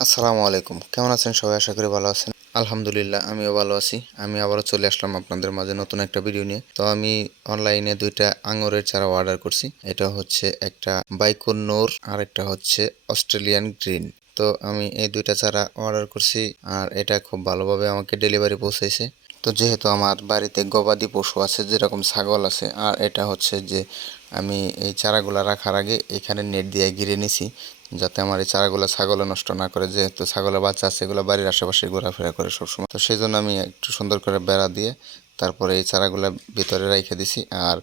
আসসালামু আলাইকুম। কেমন আছেন সবাই? আশা করি ভালো আছেন। আলহামদুলিল্লাহ আমিও ভালো আছি। আমি আবারও চলে আসলাম আপনাদের মাঝে নতুন একটা ভিডিও নিয়ে। তো আমি অনলাইনে ২ টা আঙুরের চারা অর্ডার করছি। এটা হচ্ছে একটা বাইকুন্নুর আর একটা হচ্ছে অস্ট্রেলিয়ান গ্রিন। তো আমি এই ২ টা চারা অর্ডার করছি আর এটা খুব ভালোভাবে আমাকে ডেলিভারি পৌঁছাইছে। তো যেহেতু আমার বাড়িতে গবাদি পশু আছে যেরকম ছাগল আছে আর এটা হচ্ছে যে আমি এই চারাগুলা রাখার আগে এখানে নেট দিয়ে ঘিরে নিছি যাতে আমার এই চারাগুলো ছাগলে নষ্ট না করে, যেহেতু ছাগলের বাচ্চা আছে এগুলো বাড়ির আশেপাশে ঘোরাফেরা করে সবসময়। তো সেই জন্য আমি একটু সুন্দর করে বেড়া দিয়ে তারপরে এই চারাগুলো ভিতরে রেখে দিছি। আর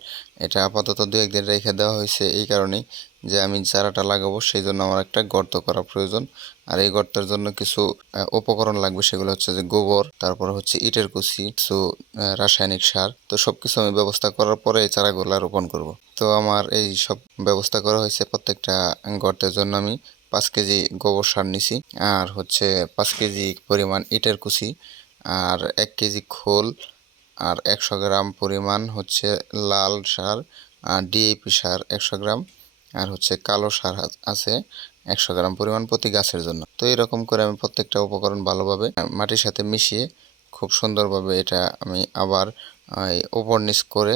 এটা আপাতত ২-১ দিন রেখে দেওয়া হয়েছে এই কারণেই যে আমি চারাটা লাগাবো সেই জন্য আমার একটা গর্ত করা প্রয়োজন। আর এই গর্তের জন্য কিছু উপকরণ লাগবে, সেগুলো হচ্ছে যে গোবর, তারপর হচ্ছে ইটের কুচি, কিছু রাসায়নিক সার। তো সবকিছু আমি ব্যবস্থা করার পরে এই চারাগুলা রোপণ করব। তো আমার এই সব ব্যবস্থা করা হয়েছে। প্রত্যেকটা গর্তের জন্য আমি ৫ কেজি গোবর সার নিছি, আর হচ্ছে ৫ কেজি পরিমাণ ইটের কুচি, আর ১ কেজি খোল, আর ১০০ গ্রাম পরিমাণ হচ্ছে লাল সার, আর ডিএপি সার ১০০ গ্রাম, আর হচ্ছে কালো সার আছে ১০০ গ্রাম পরিমাণ প্রতি গাছের জন্য। তো এরকম করে আমি প্রত্যেকটা উপকরণ ভালোভাবে মাটির সাথে মিশিয়ে খুব সুন্দরভাবে এটা আমি আবার উপর নিচ করে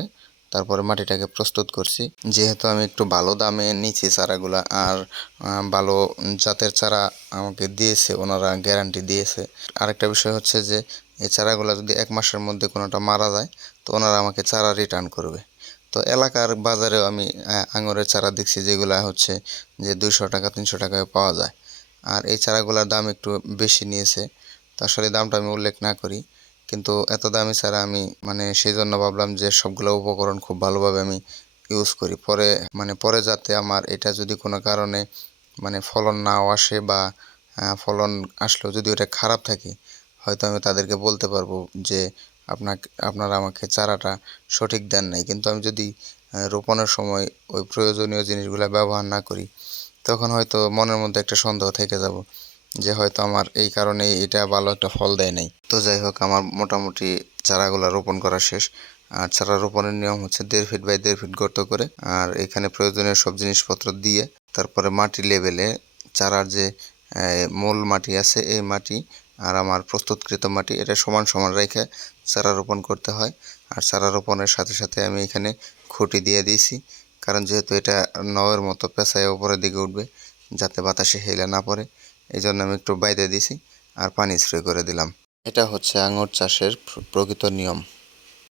তারপরে মাটিটাকে প্রস্তুত করছি। যেহেতু আমি একটু ভালো দামে নিচ্ছি চারাগুলা, আর ভালো জাতের চারা আমাকে দিয়েছে, ওনারা গ্যারান্টি দিয়েছে। আরেকটা বিষয় হচ্ছে যে এই চারাগুলা যদি ১ মাসের মধ্যে কোনোটা মারা যায় তো ওনারা আমাকে চারা রিটার্ন করবে। তো এলাকার বাজারেও আমি আঙুরের চারা দেখছি যেগুলা হচ্ছে যে ২০০ টাকা ৩০০ টাকায় পাওয়া যায়। আর এই চারাগুলার দাম একটু বেশি নিয়েছে। তো আসলে দামটা আমি উল্লেখ না করি, কিন্তু এত দামি ছাড়া আমি সেই জন্য ভাবলাম যে সবগুলো উপকরণ খুব ভালোভাবে আমি ইউজ করি। পরে যাতে আমার এটা যদি কোনো কারণে ফলন নাও আসে বা ফলন আসলেও যদি ওটা খারাপ থাকে, হয়তো আমি তাদেরকে বলতে পারবো যে আপনারা আমাকে চারাটা সঠিক দেন নাই। কিন্তু আমি যদি রোপণের সময় ওই প্রয়োজনীয় জিনিসগুলো ব্যবহার না করি, তখন হয়তো মনের মধ্যে একটা সন্দেহ থেকে যাব যে হয়তো আমার এই কারণেই এটা ভালো একটা ফল দেয় নাই। তো যাই হোক, আমার মোটামুটি চারাগুলা রোপণ করা শেষ। আর চারা রোপণের নিয়ম হচ্ছে ১.৫ ফিট বাই ১.৫ ফিট গর্ত করে, আর এখানে প্রয়োজনীয় সব জিনিসপত্র দিয়ে তারপরে মাটি লেভেলে চারার যে মূল মাটি আছে এই মাটি আর আমার প্রস্তুতকৃত মাটি এটা সমান সমান রেখে চারা রোপণ করতে হয়। আর চারা রোপণের সাথে সাথে আমি এখানে খুঁটি দিয়ে দিয়েছি, কারণ যেহেতু এটা নয়ের মতো পেঁচায় উপরের দিকে উঠবে যাতে বাতাসে হেলে না পড়ে, এই জন্য আমি একটু বাইরে দিয়েছি আর পানি স্প্রে করে দিলাম। এটা হচ্ছে আঙুর চাষের প্রকৃত নিয়ম।